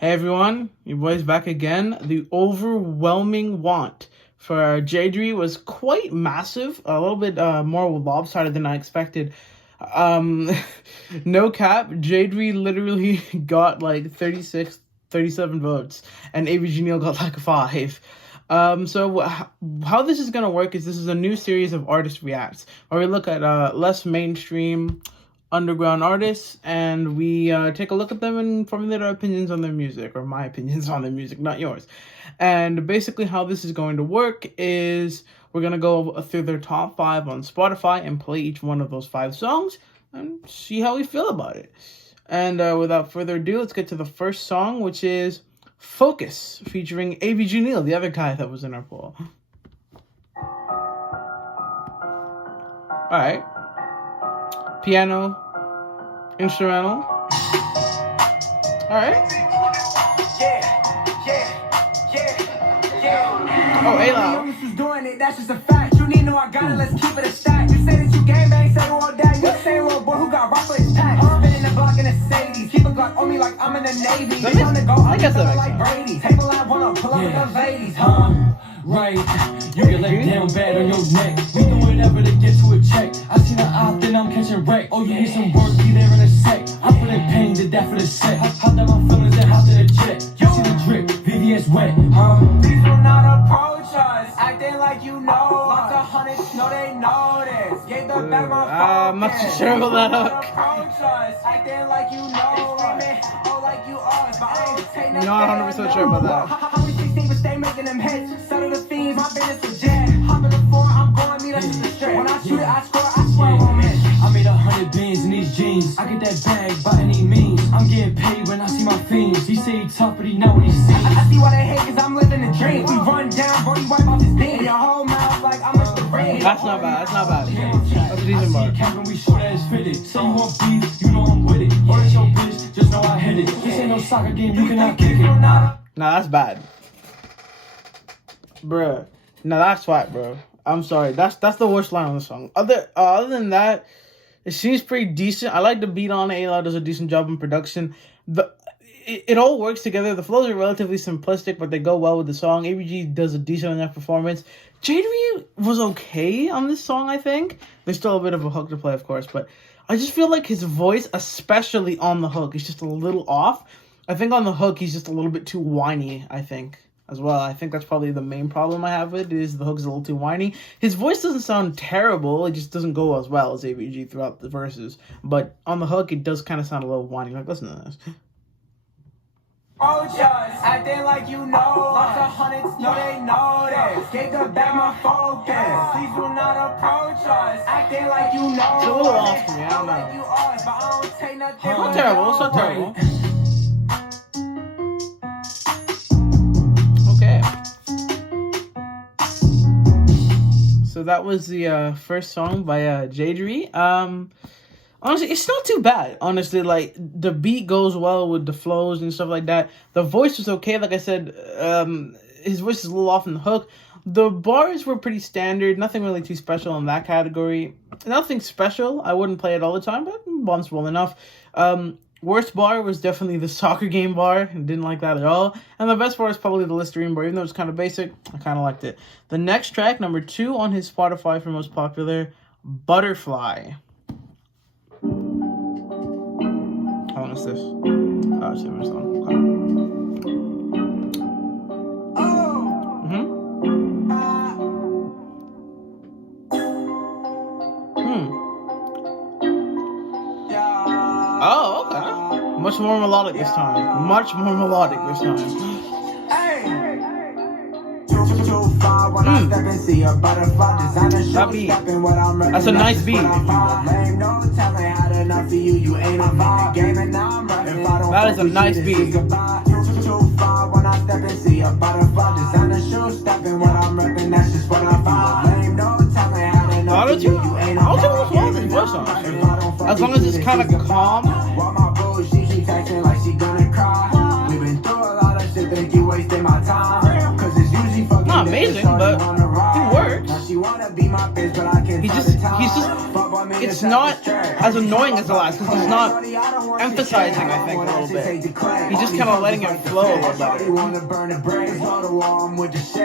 Hey everyone, your boy's back again. The overwhelming want for Jaydre was quite massive, a little bit more lopsided than I expected. No cap, Jaydre literally got like 36, 37 votes, and AVG Neil got like 5. So how this is going to work is this is a new series of artist reacts, where we look at less mainstream underground artists, and we take a look at them and formulate our opinions on their music, or my opinions on their music, not yours. And basically how this is going to work is we're going to go through their top 5 on Spotify and play each one of those 5 songs and see how we feel about it. And without further ado, let's get to the first song, which is Focus, featuring AVG Neil, the other guy that was in our poll. Alright. Piano, instrumental. Alright. Oh, A-Loud. Doing it, that's just a fact. You need to know I got it, let's keep it a stack. You say that you game bang, say all that. You the same little boy who got rock for his tax. Been in the block in the 70s. Keep a Glock on me like I'm in the Navy. They wanna go, I guess that like Brady. Table I wanna pull up with the ladies, Right, you get let down bad on your neck. We do whatever to get to a check. I seen her out, then I'm catching wreck. Oh, you need some work, be there in a sec. I put in pain to death for the set. Hop down my feelings and hop in the jet. You see the drip, VVS wet, Please do not approach us, acting like you know us. The hundreds know they know this. Gave the back my phone. I'm not too sure about that hook. Approach us, acting like you know us. Oh, like you us, but I ain't take nothing. Not 100% sure about that. How we 16 but stay making them hits. Settle the fiends, my business is jet. Hop in the floor, I'm going meet up to the strip. When I shoot it, I score, I swear I won't miss. I made 100 beans in these jeans. I get that bag by any means. I'm getting paid when I see my fiends. He say he tough, but he know what he see. I see why they hate, cause I'm living a dream. We run down, bro, you wipe off his bean. Your whole mouth like I'm Mr. Ring. That's not bad, that's not bad. That's a decent bar. When we shoot at his fitted. Say you want beef, you know I'm with it. Or it's your bitch, just know I hit it. This ain't no soccer game, you cannot kick it. Nah, that's bad. Bruh. Nah, that's whack, bro. I'm sorry. That's the worst line on the song. Other than that, it seems pretty decent. I like the beat on it. A-Loud does a decent job in production. It all works together. The flows are relatively simplistic, but they go well with the song. AVG does a decent enough performance. Jaydre was okay on this song, I think. There's still a bit of a hook to play, of course, but I just feel like his voice, especially on the hook, is just a little off. I think on the hook, he's just a little bit too whiny, I think, as well. I think that's probably the main problem I have with it, is the hook is a little too whiny. His voice doesn't sound terrible, it just doesn't go as well as AVG throughout the verses. But on the hook, it does kind of sound a little whiny. Like, listen to this. Approach us, acting like you know us. The hundreds know they know this. Gave the back my focus. Please do not approach us, acting like you know. It's a little off for me, I don't know. Like you us, but I don't take nothing. It's not terrible, it's not terrible. Okay. So that was the first song by Jaydre. Honestly, it's not too bad. Honestly, like, the beat goes well with the flows and stuff like that. The voice was okay. Like I said, his voice is a little off in the hook. The bars were pretty standard. Nothing really too special in that category. Nothing special. I wouldn't play it all the time, but bumps well enough. Worst bar was definitely the soccer game bar. Didn't like that at all. And the best bar is probably the Listerine bar. Even though it's kind of basic, I kind of liked it. The next track, number 2 on his Spotify for most popular, Butterfly. How long is this? Oh, it's 2 minutes long. Okay. Oh, okay. Much more melodic this time. Much more melodic this time. That beat. That's a nice beat. That is a nice beat. As long as it's kind of calm. Not amazing, but it works. He's just it's not as annoying as the last because he's not emphasizing, I think, a little bit. He's just kind of letting it flow a little better.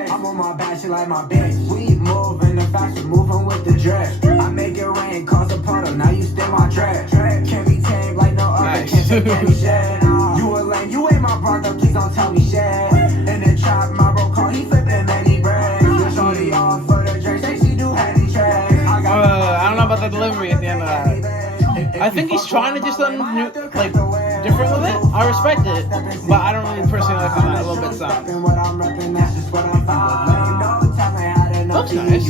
I'm on my back, she like my bitch. We moving the fashion, moving with the dress. I make it rain, cause a puddle, now you stay my dress. Can't be tamed like no other, Nice. can't take any shit. You a lame, you ain't my brother, please don't tell me shit. In the trap, my bro call, he flipping many bread. You shorty off for the drink, say she do heavy tracks. I don't know about the delivery at the end of that. I think he's trying to do something new, like different with it. I respect it, but I don't really personally like how that a little bit sounds. Looks nice. If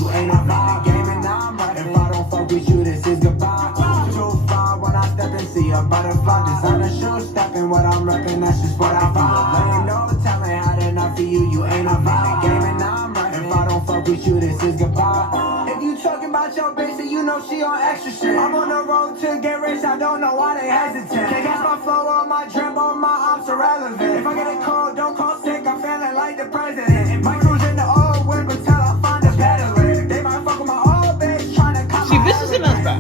you talking about your bitch, then you know she on extra shit. I'm on the road to get rich, I don't know why they hesitant. Can't catch my flow on my drip, on my ops irrelevant. If I get a cold, don't call sick, I'm feeling like the president. My cruise in the old whip until I find a better way. They might fuck with my old bitch, trying to cop. See, this isn't as bad.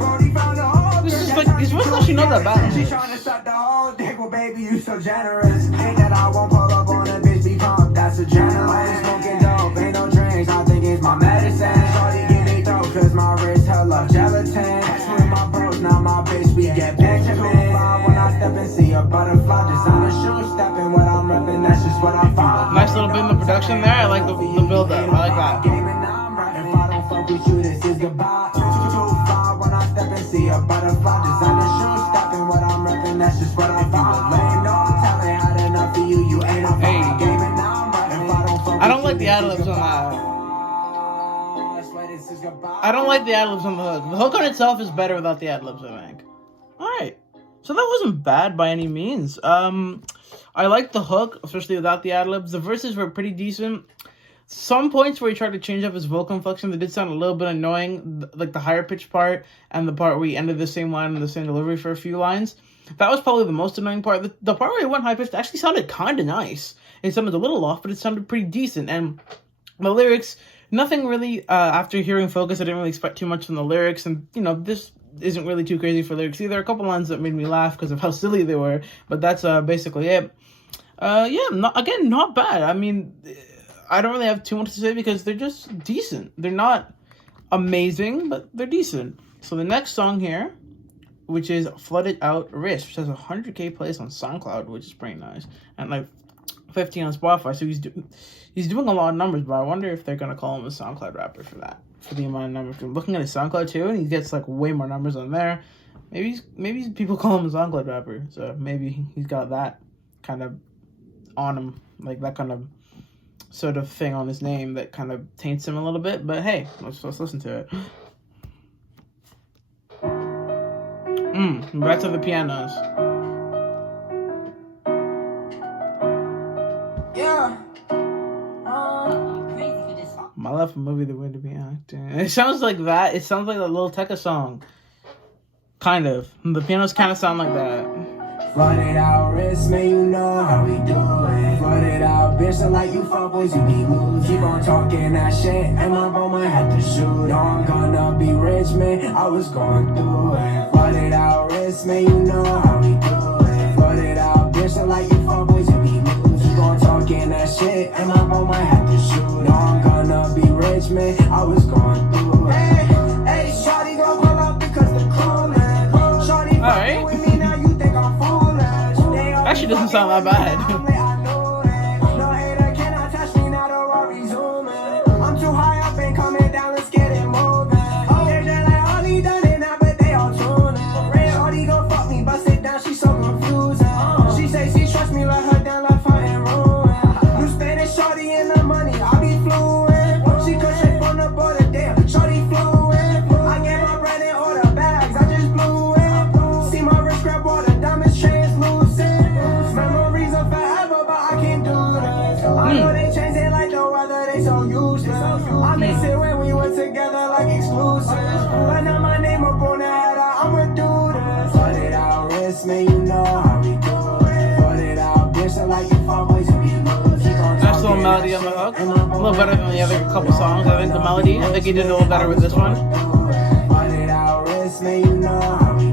This is like, these wasn't actually not that bad. She trying to suck the whole dick, well baby, you so generous. Ain't that I won't pull up on a bitch, be pumped, that's adrenaline. Smoking dope, ain't no drinks, I think it's my medicine. Shorty get it throat, cause my wrist hella gelatin. Catch with my bros, now my bitch, we get Benjamin. When I step and see a butterfly, just on the shoe, stepping what I'm repping, that's just what I find. Nice little bit in the production there. I like the build up. I like that. If I don't fuck with you, this is goodbye. 2-5 when I step and see a butterfly, just on the shoe, stepping what I'm repping, that's just what I find. Lame, no talent, had enough of you, you ain't a Hey. game, and now I'm right. If I don't fuck I don't like the ad-libs on that. I don't like the ad-libs on the hook. The hook on itself is better without the ad-libs, I think. Alright. So that wasn't bad by any means. I liked the hook, especially without the ad-libs. The verses were pretty decent. Some points where he tried to change up his vocal inflection, they did sound a little bit annoying. Like the higher pitch part and the part where he ended the same line and the same delivery for a few lines. That was probably the most annoying part. The part where he went high pitched actually sounded kind of nice. It sounded a little off, but it sounded pretty decent. And the lyrics, nothing really, after hearing Focus, I didn't really expect too much from the lyrics. And, you know, this isn't really too crazy for lyrics either. A couple lines that made me laugh because of how silly they were. But that's basically it. Yeah, not bad. I mean, I don't really have too much to say because they're just decent. They're not amazing, but they're decent. So the next song here, which is Flooded Out Wrist, which has 100K plays on SoundCloud, which is pretty nice. And like 15 on Spotify, so he's doing a lot of numbers, but I wonder if they're gonna call him a SoundCloud rapper for that, for the amount of numbers. I'm looking at his SoundCloud too, and he gets like way more numbers on there. Maybe people call him a SoundCloud rapper, so maybe he's got that kind of on him, like that kind of sort of thing on his name that kind of taints him a little bit. But hey, let's listen to it. Back to the pianos. Yeah. My love for movie, the way to be acting. It sounds like that. It sounds like a little Tekka song. Kind of. The pianos kind of sound like that. Flooded out wrist, man, you know how we do it. Flooded out bitch, so like you fuck boys, you be loose. Keep on talking that shit, and my bro might have to shoot. No, I'm gonna be rich, man, I was going through it. Flooded out wrist, man, you know how we do it. Flooded out bitch, so like you fuck boys, you be loose. Keep on talking that shit, and my bro might have to shoot. No, I'm gonna be rich, man, I was going through it. Hey, shawty gon' pull up because the coolin'. Shawty Alright. with me now, you think I'm foolish. Actually doesn't sound that bad. I'm too high up and coming down, let's get it moving. They're just like, all he done it now, but they all tuning. Shorty gon' fuck me, bust it down, she so confusing. She say she trust me, let her down, left her in ruin. You spending shorty in the money, I be fluent. She come straight from the border, damn, shorty fluent. I get my bread and order bags, I just blew it. See my wrist grab all the diamonds translucent. Memories are forever, but I can't do this. I know they change it like no other, they so useless. I miss it when we were together like exclusive. But now my name up on the header, I'ma do this. Flooded out wrist, man, you know how we do it. Flooded out bitch, so like you fuck boys, you be loose. Nice little melody on the hook. A little better than the other couple songs. I think the melody, I think he did a little better with this one. Flooded out wrist, this, man, you know how we do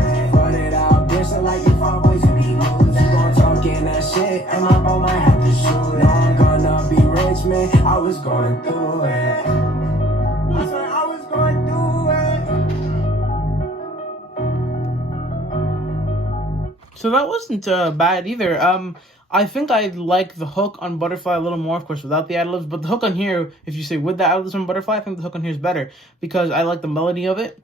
it. Put it out, bitch, so like if our boys be loose. You gon' talk in that shit, and my bro might have to shoot. No, I'm gonna be rich, man, I was going through it. I swear I was going through it. So that wasn't bad either. I think I like the hook on Butterfly a little more, of course, without the ad-libs. But the hook on here, if you say with the ad-libs on Butterfly, I think the hook on here is better because I like the melody of it.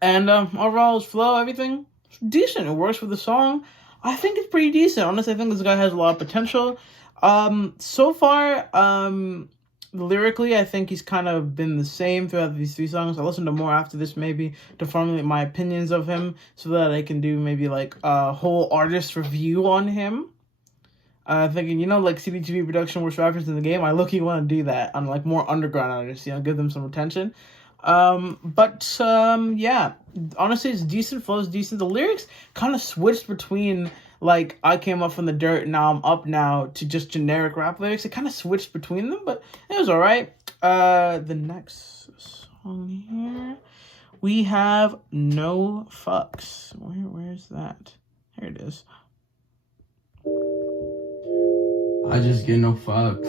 And overall, his flow, everything, decent. It works with the song. I think it's pretty decent. Honestly, I think this guy has a lot of potential. So far, lyrically, I think he's kind of been the same throughout these 3 songs. I'll listen to more after this, maybe, to formulate my opinions of him so that I can do maybe like a whole artist review on him. Thinking, you know, like CDTV production worst rappers in the game. I low-key want to do that on like more underground artists, you know, give them some attention. Yeah, honestly, it's decent. Flow's decent. The lyrics kind of switched between like I came up from the dirt, now I'm up now, to just generic rap lyrics. It kind of switched between them, but it was all right. The next song here, we have No Fucks. Where's that? Here it is. I just get no fucks.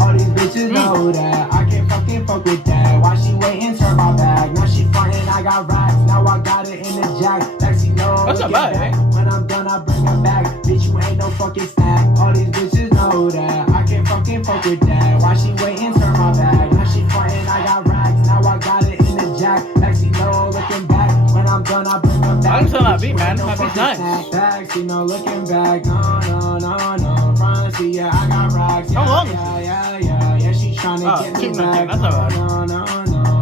All these bitches know that I can't fucking fuck with that. Why she waiting, turn my back? Now she frontin', I got racks. Now I got it in the jack. Lexi know. That's not bad, eh? When I'm done, I bring her back. Bitch, you ain't no fucking snack. All these bitches know that I can't fucking fuck with that. Why she waiting, turn my back? Now she frontin', I got racks. Now I got it in the jack. Lexi know, looking back. When I'm done, I bring her back. I'm still not beat, man. That beat's nice. Back, see no looking back. No. Front, see, yeah, I got racks. How long is Yeah, she tryna get me back. That's not bad. No,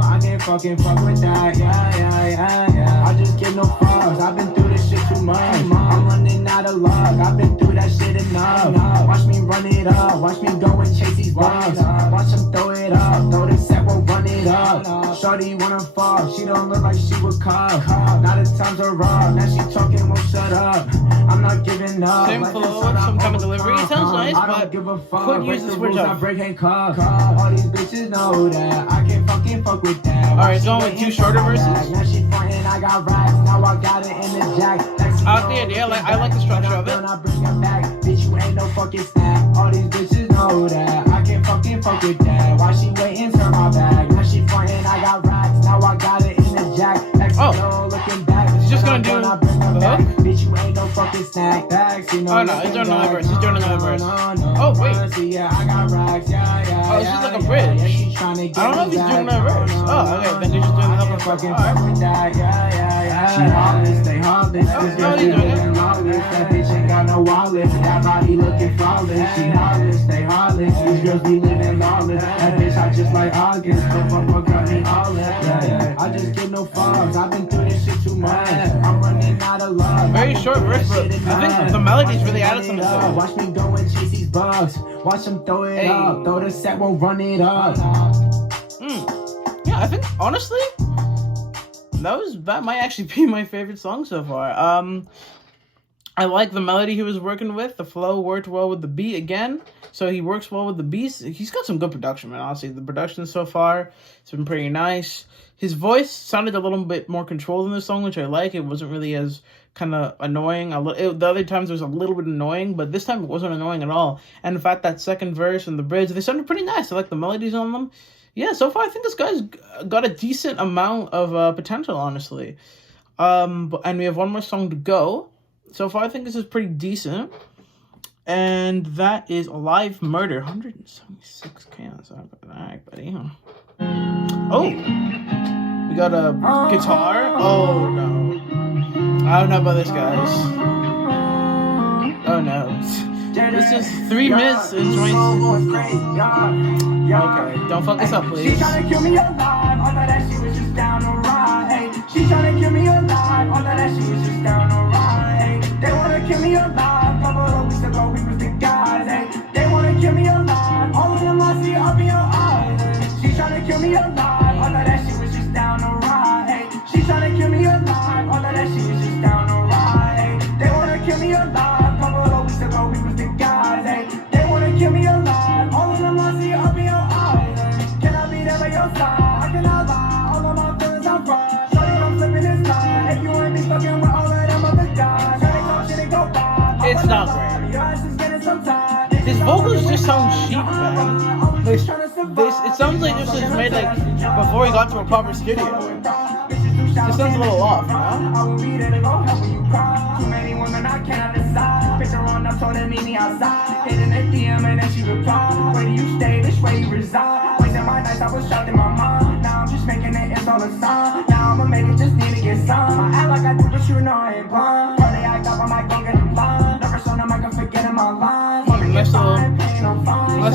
I can't fucking fuck with that. Yeah. I just get no fucks. I've been through this shit too much. I'm running out of luck. I've been through that shit enough. Watch me run it up. Watch me go and chase these bugs. Watch them throw it up. Throw this set, we'll run it up. Shorty wanna fuck. She don't look like she would cuff. Now the times are rough. Now she talking, won't shut up. I'm not giving up. Same flow, some kind of delivery. It sounds nice, but couldn't use the switch up. Break handcuffs. All these bitches know that I can't fucking fuck with that. Alright, so with 2 shorter verses. Now she frontin', I got racks. Now I got it in the jack. I like the idea. I like the structure of it. I bring it back. Bitch, you ain't no fucking snack. All these bitches know that I can't fucking fuck with that. Why she waiting, turn my back. Now she frontin', I got racks. Now I got it in the jack. Oh, looking back. he's just gonna do the hook? Bitch, you ain't no fucking snack. Oh no, he's doing another verse. He's doing another verse. Oh wait. Oh, this is like a bridge. I don't know if he's doing another verse. Oh, okay. Then he's just doing the hook. Alright. She heartless, they heartless. No, he's doing it. That bitch ain't got no wallet. That body looking flawless. She heartless, they heartless. These girls be living lawless. That bitch I just like August. Don't fuck got me all that. I just get no fucks. I've been through this shit too much. I'm running out of love. Very short verse, but I think the melody's really added something to it. Watch me go and chase these bugs. Watch them throw it up. Throw the set, we'll run it up. Yeah, I think honestly, that might actually be my favorite song so far. I like the melody he was working with. The flow worked well with the beat again. So he works well with the beats. He's got some good production, man. Honestly, the production so far, it's been pretty nice. His voice sounded a little bit more controlled in this song, which I like. It wasn't really as kind of annoying. The other times it was a little bit annoying, but this time it wasn't annoying at all. And in fact, that second verse and the bridge, they sounded pretty nice. I like the melodies on them. Yeah, so far I think this guy's got a decent amount of potential, honestly. And we have one more song to go. So far I think this is pretty decent. And that is Live Murder. 176k on SoundCloud. Alright, buddy. Oh! We got a guitar. Oh, no. I don't know about this, guys. Oh, no. This is 3 minutes and 20... Okay, don't fuck this up, please. She tryna kill me alive. I thought that she was just down the ride. She tryna kill me alive. I thought that she was just down the ride. They wanna kill me alive. Couple of weeks ago, we was the guys. They wanna kill me alive. All of them I see up in your eyes. She tryna kill me alive. I thought that she was just down the ride. She tryna kill me alive. I thought that she was just down the ride. They wanna kill me alive. Couple of weeks ago, we was the guys. They wanna kill me alive. All of them I see up in your eyes. Can I be there by your side? I cannot It's not great. His vocals just sound cheap, man. This, it sounds like this was made like before he got to a proper studio. This sounds a little off, you Too many women I cannot decide. Picture on up, told her meet me outside. Hit in the DM and then she replied, where do you stay? This way you reside. Wasting my nights, I was shocked in my mind. Now I'm just making it, it's all a sign. Now I'ma make it, just need to get signed. I act like I do, but you know I ain't blind. When they act up, I might go get them blind. Never show them I can forget in my line. Nice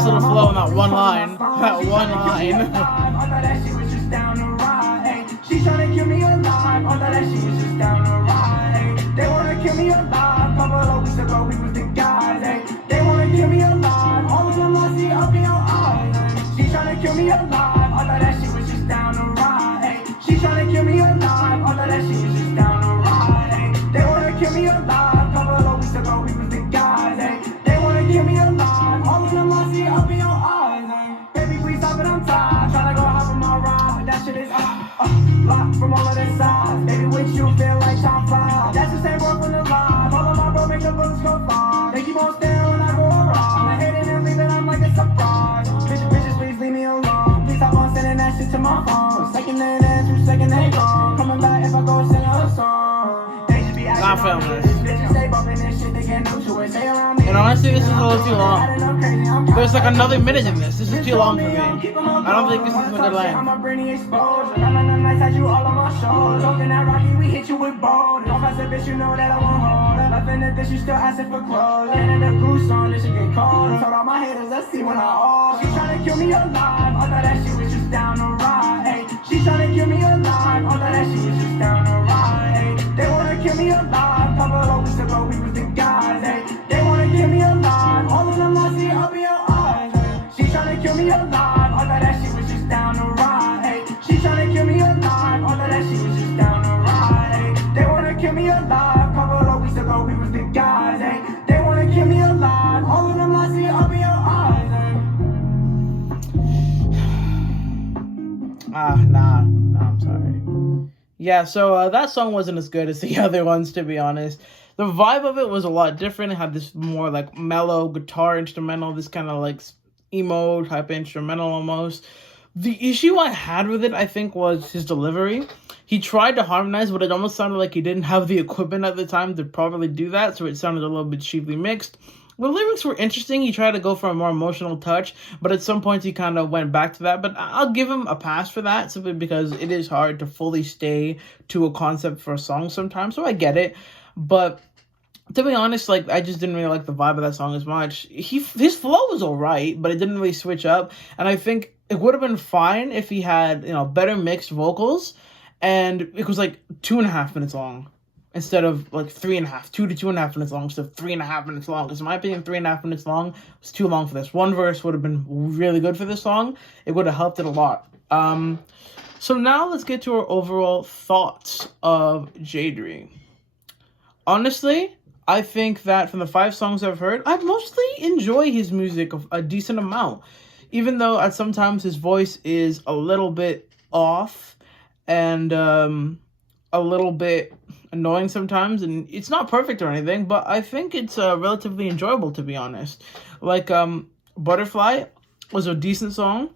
little flow on that one line. That one line. I thought that she was just down to ride. Ay, she tryna kill me alive. I thought that she was just down to ride. Ay, they wanna kill me alive. Couple of weeks ago we was the guys. Ay, they wanna kill me alive. All of them I see up in your eyes. Ay, she tryna kill me alive. I thought that she was just down to ride. Ay, she tryna kill me alive. I thought that she was just down to ride. Ay, they wanna kill me alive. Couple of weeks ago we was the guys. Ay, they wanna kill me alive. All of them I see up in your eyes. Ay, baby please stop it, I'm tired. Tryna go hop on my ride. That shit is locked from all of the sides. Baby with you feel like Sean Fly. That's the same word from the vibe. All of my bro make the bullets go far. They keep on staring when I go around. I hate it and leave it, I'm like a surprise. Bitches, please leave me alone. Please stop on sending that shit to my phone. Second they dance, second they gone. Coming back if I go sing a song. They should be acting Not on feeling this. Bitches stay bumping this shit, they get no choice. They around me. And honestly, this is a little too long. There's like another minute in this. This is too long for me. I don't think this is a good length. I'm a brainy exposure. Nice had you all on my shoulders. Talking that Rocky, we hit you with bold. If I said bitch, you know that I won't hold it. Nothing at this, you still asking for clothes. Getting the goose on, this shit get cold. Told all my haters, let's see when I owe. She tryna kill me alive. I thought that she was just down to ride. Ay, she tryna kill me alive. I thought that she was just down to ride. Ay, they wanna kill me alive. Couple of weeks ago, we was the guys. Ay, they wanna kill me alive. All of them I see up in your eyes. Ay, she tryna kill me alive. I thought that she was just down to ride. Ay, she tryna kill me alive. I thought that she was just down to ride. Ay, they wanna kill me alive. Couple of weeks ago, we was the guys. Ay, they wanna kill me alive. All of them I see up in your eyes. Ay. Nah, I'm sorry. Yeah, so that song wasn't as good as the other ones, to be honest. The vibe of it was a lot different. It had this more like mellow guitar instrumental, this kind of like emo type instrumental almost. The issue I had with it, I think, was his delivery. He tried to harmonize, but it almost sounded like he didn't have the equipment at the time to properly do that, so it sounded a little bit cheaply mixed. The lyrics were interesting. He tried to go for a more emotional touch, but at some points he kind of went back to that. But I'll give him a pass for that, simply because it is hard to fully stay to a concept for a song sometimes, so I get it. But to be honest, like, I just didn't really like the vibe of that song as much. His flow was alright, but it didn't really switch up, and I think it would have been fine if he had, better mixed vocals, and it was like 2.5 minutes long instead of like 3.5, 2 to 2.5 minutes long instead of 3.5 minutes long. Because in my opinion, 3.5 minutes long was too long for this. One verse would have been really good for this song. It would have helped it a lot. So now let's get to our overall thoughts of Jaydre. Honestly, I think that from the 5 songs I've heard, I mostly enjoy his music a decent amount. Even though at sometimes his voice is a little bit off and a little bit annoying sometimes, and it's not perfect or anything, but I think it's relatively enjoyable, to be honest. Like, Butterfly was a decent song.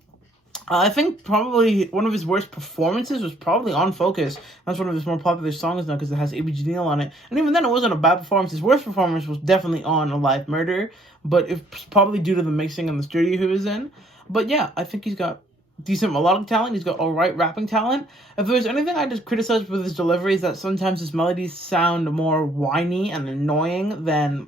I think probably one of his worst performances was probably On Focus. That's one of his more popular songs now because it has ABG Neal on it. And even then, it wasn't a bad performance. His worst performance was definitely on A Live Murder, but it's probably due to the mixing in the studio he was in. But yeah, I think he's got decent melodic talent. He's got alright rapping talent. If there's anything I just criticize with his delivery is that sometimes his melodies sound more whiny and annoying than,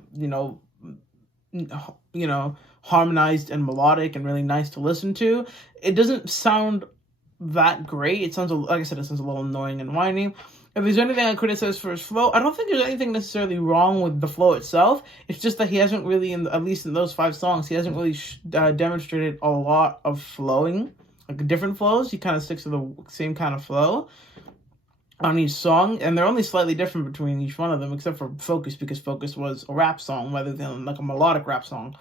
harmonized and melodic and really nice to listen to. It doesn't sound that great. It sounds, like I said, it sounds a little annoying and whiny. If there's anything I criticize for his flow, I don't think there's anything necessarily wrong with the flow itself. It's just that he hasn't really, at least in those 5 songs, he hasn't really demonstrated a lot of flowing, like different flows. He kind of sticks to the same kind of flow on each song, and they're only slightly different between each one of them, except for Focus, because Focus was a rap song rather than like a melodic rap song.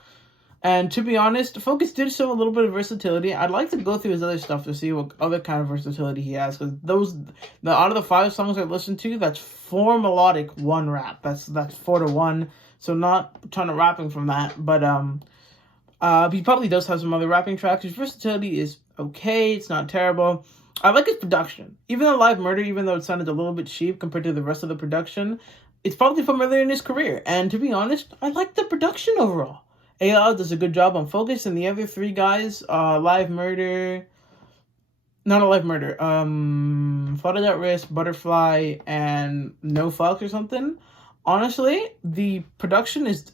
And to be honest, Focus did show a little bit of versatility. I'd like to go through his other stuff to see what other kind of versatility he has. Because out of the 5 songs I listened to, that's 4 melodic, 1 rap. That's 4 to 1. So not a ton of rapping from that. But he probably does have some other rapping tracks. His versatility is okay. It's not terrible. I like his production. Even though Live Murder, even though it sounded a little bit cheap compared to the rest of the production, it's probably from earlier in his career. And to be honest, I like the production overall. A.L. does a good job on Focus, and the other 3 guys, Live Murder, not a Live Murder, Flooded at Risk, Butterfly, and No Fucks or something. Honestly, the production is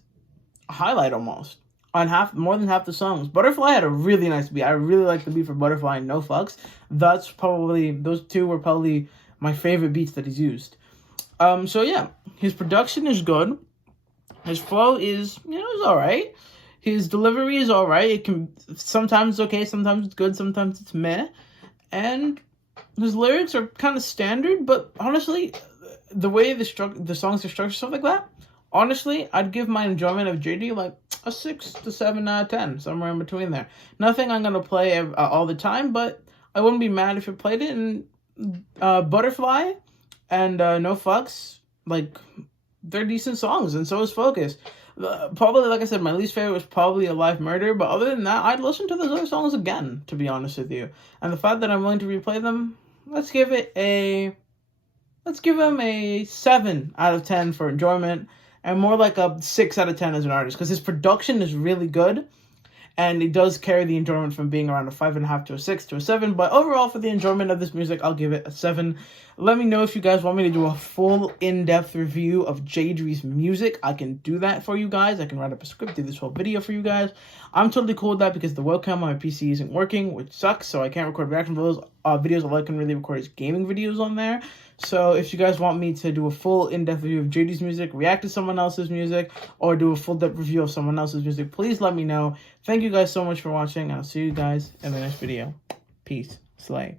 a highlight almost on more than half the songs. Butterfly had a really nice beat. I really like the beat for Butterfly and No Fucks. Those 2 were probably my favorite beats that he's used. So yeah, his production is good. His flow is, is alright. His delivery is alright. It can sometimes it's okay, sometimes it's good, sometimes it's meh. And his lyrics are kind of standard, but honestly, the way the songs are structured, stuff like that, honestly, I'd give my enjoyment of Jaydre like a 6 to 7 out of 10, somewhere in between there. Nothing I'm gonna play all the time, but I wouldn't be mad if it played it. And Butterfly and No Fucks, like, they're decent songs, and so is Focus. Probably, like I said, my least favorite was probably A Live Murder, but other than that, I'd listen to those other songs again, to be honest with you. And the fact that I'm willing to replay them, let's give him a 7 out of 10 for enjoyment, and more like a 6 out of 10 as an artist, because his production is really good, and it does carry the enjoyment from being around a 5.5 to a 6 to a 7. But overall, for the enjoyment of this music, I'll give it a 7. Let me know if you guys want me to do a full in-depth review of Jaydre's music. I can do that for you guys. I can write up a script, do this whole video for you guys. I'm totally cool with that because the webcam on my PC isn't working, which sucks, so I can't record reaction videos. All I can really record is gaming videos on there. So if you guys want me to do a full in-depth review of Jaydre's music, react to someone else's music, or do a full-depth review of someone else's music, please let me know. Thank you guys so much for watching. I'll see you guys in the next video. Peace. Slay.